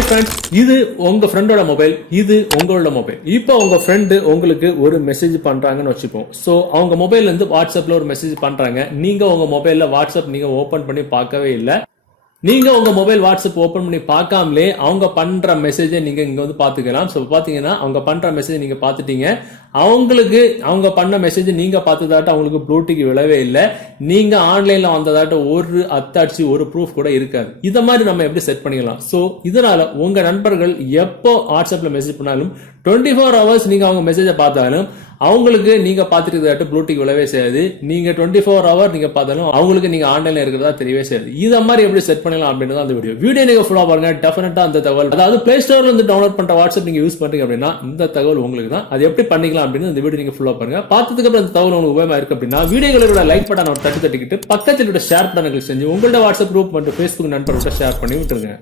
Hi friends, இது உங்க ஃப்ரெண்டோட மொபைல், இது உங்களோட மொபைல். இப்போ உங்க ஃப்ரெண்டு உங்களுக்கு ஒரு மெசேஜ் பண்றாங்கன்னு வச்சுப்போம். சோ அவங்க மொபைல்ல இருந்து வாட்ஸ்அப்ல ஒரு மெசேஜ் பண்றாங்க. நீங்க உங்க மொபைல்ல வாட்ஸ்அப் நீங்க ஓபன் பண்ணி பார்க்கவே இல்லை. நீங்க உங்க மொபைல் வாட்ஸ்அப் ஓபன் பண்ணி பார்க்காமலே அவங்க பண்ற மெசேஜை நீங்க இங்க வந்து பாத்துக்கலாம். ஸோ பாத்தீங்கன்னா அவங்க பண்ற மெசேஜ் நீங்க பாத்துட்டீங்க. அவங்களுக்கு அவங்க பண்ண மெசேஜ் நீங்க பார்த்ததாட்ட அவங்களுக்கு ப்ளூடிக் விழவே இல்லை. நீங்க ஆன்லைன்ல வந்ததாட்ட ஒரு அத்தாட்சி ஒரு ப்ரூஃப் கூட இருக்காது. இத மாதிரி நம்ம எப்படி செட் பண்ணிக்கலாம்? ஸோ இதனால உங்க நண்பர்கள் எப்போ வாட்ஸ்அப்ல மெசேஜ் பண்ணாலும் 24 hours நீங்க அவங்க மெசேஜை பார்த்தாலும் அவங்களுக்கு நீங்க பாத்துட்டு ப்ளூடிக் விழவே செய்யாது. நீங்க 24 hour நீங்க பார்த்தாலும் அவங்களுக்கு நீங்க ஆன்லைன்ல இருக்கிறதா தெரியவே செய்யாது. இத மாதிரி எப்படி செட் பண்ணலாம் அப்படின்றது அந்த வீடியோ நீங்க ஃபுல்லா பாருங்க. டெஃபினட்டா அந்த தகவல், அதாவது பிளே ஸ்டோர்ல இருந்து டவுன்லோட் பண்ற வாட்ஸ்அப் நீங்க யூஸ் பண்றீங்க அப்படின்னா இந்த தகவல் உங்களுக்கு தான். அது எப்படி பண்ணிக்கலாம் அப்படின்னு இந்த வீடியோ நீங்க ஃபுல்லா பாருங்க. பார்த்ததுக்கு அப்புறம் இந்த தகவல் உங்களுக்கு உபயோகமா இருக்கு அப்படின்னா வீடியோகளோட லைக் பட்டன் ஒரு தட்டிக்கிட்டு பக்கத்துல ஷேர் பட்டன் செஞ்சு உங்களோட வாட்ஸ்அப் குரூப் மற்றும் ஃபேஸ்புக் நண்பர்களுக்கு ஷேர் பண்ணி விட்டுருங்க.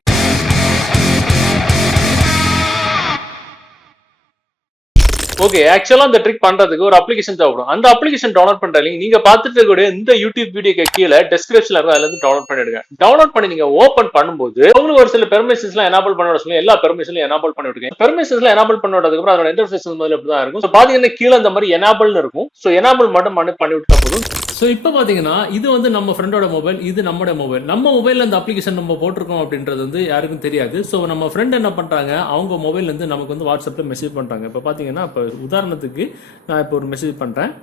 ஓகே, ஆக்சுவலா அந்த ட்ரிக் பண்றதுக்கு ஒரு அப்ளிகேஷன் தேவைப்படும். அந்த அப்ளிகேஷன் டவுன்லோட் பண்ற லிங்க் நீங்க பார்த்துட்டு கூட இந்த யூடியூப் வீடியோக்கு கீழே டிஸ்கிரிப்ஷன்ல இருக்கும். அதுல இருந்து டவுன்லோட் பண்ணிடுங்க. டவுன்லோட் பண்ணி நீங்க ஓபன் பண்ணும்போது உங்களுக்கு ஒரு சில பெர்மிஷன்ஸ் எல்லாம் எனேபிள் பண்ண சொல்லி எல்லா பெர்மிஷனும் எனேபிள் பண்ணி விட்டுருங்க. பெர்மிஷன்ஸ்ல எனேபிள் பண்ணதுக்கு அப்புறம் அதோட இன்டர்ஃபேஸ் மாதிரி அப்படிதான் இருக்கும். ஸோ பாத்தீங்கன்னா கீழே இந்த மாதிரி எனேபிள்னு இருக்கும். ஸோ எனேபிள் மட்டும் பண்ணி விட்டா போதும். ஸோ இப்போ பாத்தீங்கன்னா இது வந்து நம்ம ஃப்ரெண்டோட மொபைல், இது நம்மளோட மொபைல். நம்ம மொபைல்ல அந்த அப்ளிகேஷன் நம்ம போட்டிருக்கோம் அப்படின்றது வந்து யாருக்கும் தெரியாது. ஸோ நம்ம ஃப்ரெண்ட் என்ன பண்றாங்க, அவங்க மொபைல்ல இருந்து நமக்கு வந்து வாட்ஸ்அப்ல மெசேஜ் பண்றாங்க. இப்போ பாத்தீங்கன்னா இப்போ உதாரணத்துக்கு நான் இப்போ ஒரு மெசேஜ் பண்றேன்.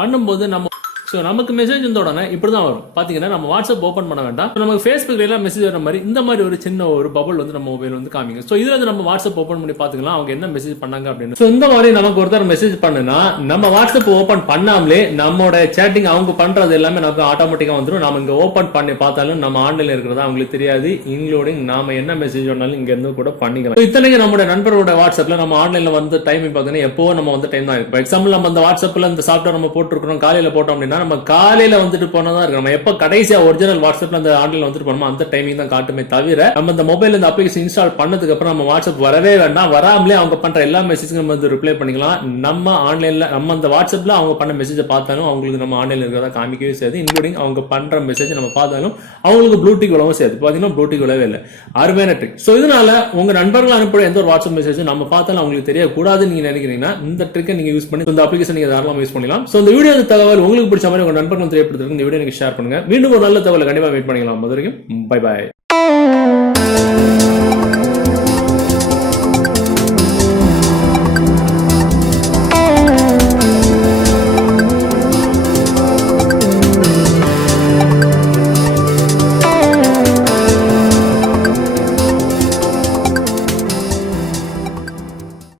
பண்ணும்போது நமக்கு மெசேஜ் வந்த உடனே இப்படிதான் வரும். பாத்தீங்கன்னா நம்ம வாட்ஸ்அப் ஓபன் பண்ண வேண்டாம். நமக்கு ஃபேஸ்புக்ல எல்லாம் மெசேஜ் வர மாதிரி இந்த மாதிரி ஒரு சின்ன ஒரு பபுள் வந்து நம்ம மொபைல் வந்து காமிங்க. சோ இதுல வந்து நம்ம வாட்ஸ்அப் ஓபன் பண்ணி பாத்துக்கலாம் அவங்க என்ன மெசேஜ் பண்ணாங்க அப்படின்னு. சோ இந்த மாதிரி நமக்கு ஒருத்தர் மெசேஜ் பண்ணுனா நம்ம வாட்ஸ்அப் ஓபன் பண்ணாமலே நம்மளோட சேட்டிங் அவங்க பண்றது எல்லாமே நமக்கு ஆட்டோமேட்டிக்கா வந்துடும். நம்ம இங்க ஓபன் பண்ணி பார்த்தாலும் நம்ம ஆன்லைன்ல இருக்கிறதா அவங்களுக்கு தெரியாது. இன்க்ளூடிங் நாம என்ன மெசேஜ் வேணாலும் இங்க இருந்து கூட பண்ணிக்கலாம். இத்தனைக்கு நம்மளோட நண்பரோட வாட்ஸ்அப்ல நம்ம ஆன்லைன்ல வந்து டைம் பாத்தீங்கன்னா எப்போ நம்ம வந்து டைம் தான் இருக்கு. எக்ஸாம்பிள் நம்ம அந்த வாட்ஸ்அப்ல இந்த சாஃப்ட்வேர் நம்ம போட்டுருக்கோம், காலையில போட்டோம் அப்படின்னா நம்ம காலையில வந்துட்டு போனதா இருக்கு. நம்ம எப்ப கடைசியா ஒரிஜினல் வாட்ஸ்அப்ல அந்த ஆன்லைன்ல வந்துட்டு போனோமோ அந்த டைமிங் தான் காட்டுமே தவிர நம்ம இந்த மொபைல் இந்த அப்ளிகேஷன் இன்ஸ்டால் பண்ணதுக்கு அப்புறம் நம்ம வாட்ஸ்அப் வரவே வேண்டாம். வராமலே அவங்க பண்ற எல்லா மெசேஜுக்கும் நம்ம வந்து ரிப்ளை பண்ணிக்கலாம். நம்ம ஆன்லைன்ல நம்ம அந்த வாட்ஸ்அப்ல அவங்க பண்ண மெசேஜை பார்த்தாலும் அவங்களுக்கு நம்ம ஆன்லைன்ல இருக்கிறதா காமிக்கவே செய்யாது. இன்க்ளூடிங் அவங்க பண்ற மெசேஜ் நம்ம பார்த்தாலும் அவங்களுக்கு ப்ளூடிக் விழவும் செய்யாது. பாத்தீங்கன்னா ப்ளூடிக் விழவே இல்லை. அருமையான ட்ரிக். சோ இதனால உங்க நண்பர்கள் அனுப்புற எந்த ஒரு வாட்ஸ்அப் மெசேஜ் நம்ம பார்த்தாலும் அவங்களுக்கு தெரியக்கூடாதுன்னு நீங்க நினைக்கிறீங்கன்னா இந்த ட்ரிக்கை நீங்க யூஸ் பண்ணி இந்த அப்ளிகேஷன் நீங்க தாராளமா யூஸ் பண்ணலாம். சோ இந்த வீடியோ தகவல் உங்களுக்கு பிடிச்ச மாதிரி உங்க நண்பர்கள் தெரியப்படுத்துறதுக்கு இந்த வீடியோ ஷேர் பண்ணுங்க. மீண்டும் ஒரு நல்ல தகவலை கண்டிப்பா வெயிட் பண்ணிக்கலாம். அது வரைக்கும் பை பாய்.